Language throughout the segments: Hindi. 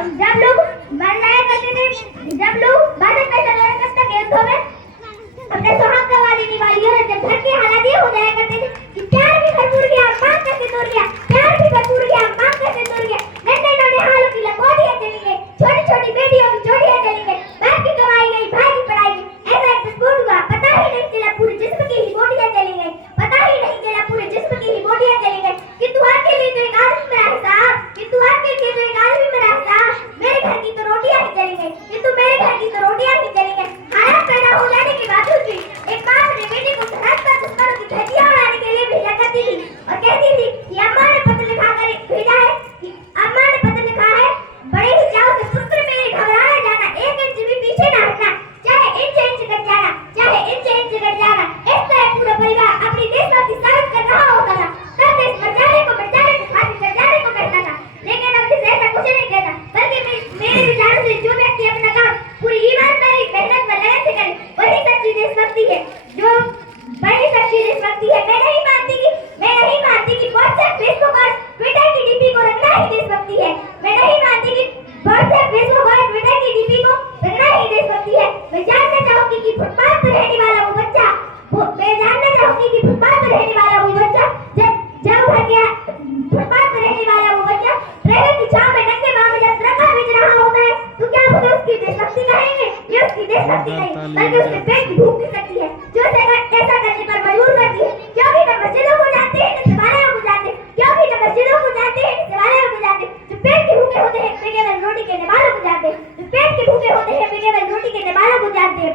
जब लोग मर जाया करते थे, जब लोग भारत में सत्ता के युद्धों में अपने सुहाग वाली निवालियों ने जब घर के हालात ये हो जाया करते थे कि प्यार भी भरपूर गया, मांग कैसे तोड़ गया, प्यार भी भरपूर गया, मांग कैसे तोड़ गया, नन्हे नन्हे हालों की लंगोटियां चली गई, छोटी छोटी बेटियों की चोटियां चली गई, बाप की कमाई गई, भाई की पढ़ाई गई, ऐसा एक विस्फोट हुआ, पता ही नहीं चला पूरे जिस्म की ही बोटियां चली गई, पता ही नहीं चला पूरे जिस्म की ही बोटियां चली गई। किंतु आपके लिए तो एक आदमी मरा है साहब, किंतु आपके लिए तो एक आदमी मरा है साहब, मेरे घर की तो रोटियां ही चली गई, किंतु मेरे घर की तो रोटियां ही चली गई। हालात पैदा हो जाने के बावजूद भी एक बाप ने बेटे को सरहद पर दुश्मनों की धज्जियां उड़ाने के लिए भेजा करती थी और कहती थी कि अम्मा ने पत्र लिखा कर भेजा है, कि अम्मा ने पत्र लिखा है, बड़े ही चाव से पुत्र मेरे घबराया जाना, एक इंच भी पीछे ना हटना, चाहे इंच इंच कट जाना, चाहे इंच इंच कट जाना। इस तरह पूरा परिवार अपनी देशभक्ति साबित कर रहा होता था। तब देश मर जाने को फांसी चढ़ जाने को कहता था, लेकिन अब देश ऐसा कुछ नहीं कहता, बल्कि मेरे विचारों से जो व्यक्ति अपना काम पूरी ईमानदारी मेहनत व लगन से करे वही सच्ची देशभक्ति है, जो वही सच्ची देशभक्ति है। मैं नहीं मानती कि व्हाट्सएप फेसबुक और ट्विटर की डीपी को रखना ही देशभक्ति है। मैं नहीं मानती कि व्हाट्सएप फेसबुक और ट्विटर की डीपी को रखना ही देशभक्ति है। मैं जानना चाहूंगी कि फुटपाथ पर रहने वाला वो बच्चा, जब घर के फुटपाथ पर रहने वाला वो बच्चा ट्रेन की छांव में नंगे पांव में जब तिरंगा बेच रहा होता है, तो क्या मुझे उसकी देशभक्ति कहेंगे? ये उसकी देशभक्ति नहीं, बल्कि उसके पेट की भूख भी सकती है, जो ऐसा करने पर मजबूर करती है। क्योंकि न मस्जिदों को जाते हैं, न सिवालायों को जाते, क्योंकि न मस्जिदों को जाते हैं, न सिवालायों को जाते। जो पेट के भूखे होते हैं, वे केवल रोटी के निवालों को जाते। जो पेट के भूखे होते हैं, वे केवल रोटी के निवालों को जानते हैं।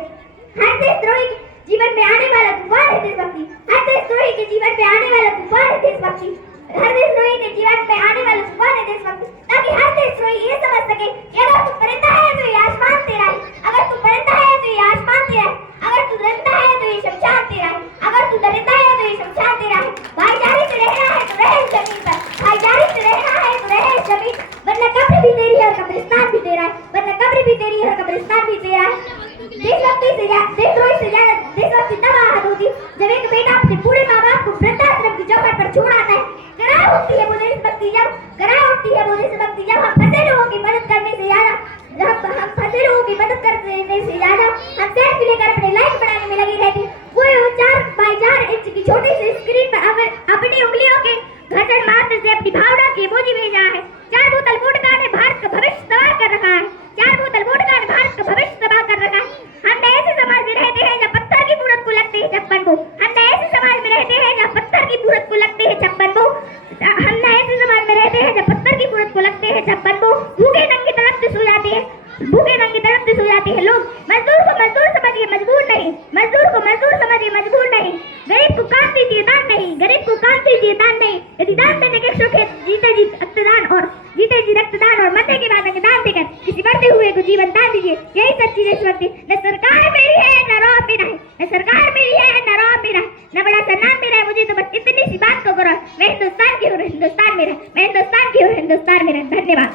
हर देशद्रोही जीवन में आने वाला तूफान है देशभक्ति, हर देशद्रोही के जीवन में आने वाला तूफान है देशभक्ति, हर देशद्रोही के जीवन में आने वाला तूफान है देशभक्ति, ताकि हर देशद्रोही ये समझ सके कि अगर तू परिंदा है तो ये आसमान तेरा है, अगर तू परिंदा है तो ये आसमान तेरा है, अगर तू दरिंदा है तो ये शमशान तेरा है, अगर तू दरिंदा है तो ये शमशान तेरा है। भाईचारे से रहना है तो रहे जमीन पर, भाईचारे से रहना है तो रहे जमीन, वरना कब्र भी तेरी है और कब्रिस्तान भी तेरा है, वरना कब्र भी तेरी है और कब्रिस्तान भी तेरा है। देशद्रोही से ज्यादा देशभक्ति तब आहत होती जब एक बेटा अपने बूढ़े माँ बाप को वृद्धाश्रम की चौखट पर छोड़ आता है। कराह उठती है वो देशभक्ति जब हम फंसे लोगों की मदद करने से ज्यादा, हम सेल्फी लेकर अपने लाइफ बनाने में लगी रहती। वो 4x4 इंच की छोटी सी स्क्रीन पर अपनी उंगलियों के घर्षण मात्र से अपनी भावना की इमोजी भेजा है। 4 बोतल वोडका ने भारत का भविष्य तबाह कर रखा है, 4 बोतल वोडका ने भारत का भविष्य तबाह कर रखा है। हम ऐसे समाज में रहते हैं जहाँ पत्थर की मूरत को लगते हैं 56 वो, हम ऐसे समाज में रहते हैं जहाँ पत्थर की मूरत को लगते हैं 56 वो, हम ऐसे समाज में रहते हैं जहाँ पत्थर की मूरत को लगते हैं 56 वो। भूखे नंगे तड़प से सो जाते हैं, भूखे नंगे तड़प से सो जाते हैं लोग। मजदूर को मजदूर समझिए मजबूर नहीं, मजदूर को मजदूर समझिए मजबूर नहीं। गरीब को काम दीजिए दान नहीं, गरीब को काम दीजिए दान नहीं। यदि दान देने के इच्छुक है, जीते जी रक्तदान और मरने के बाद दान देकर किसी मरते हुए को जीवन दान दीजिए। यही सच्ची देशभक्ति। न सरकार मेरी है न रौब मेरा है, न सरकार मेरी है न रौब मेरा है, न बड़ा सा नाम मेरा है। मुझे तो बस इतनी सी बात को करो, मैं हिंदुस्तान की हूँ, हिंदुस्तान मेरा, मैं हिंदुस्तान की हूँ, हिंदुस्तान मेरा। धन्यवाद।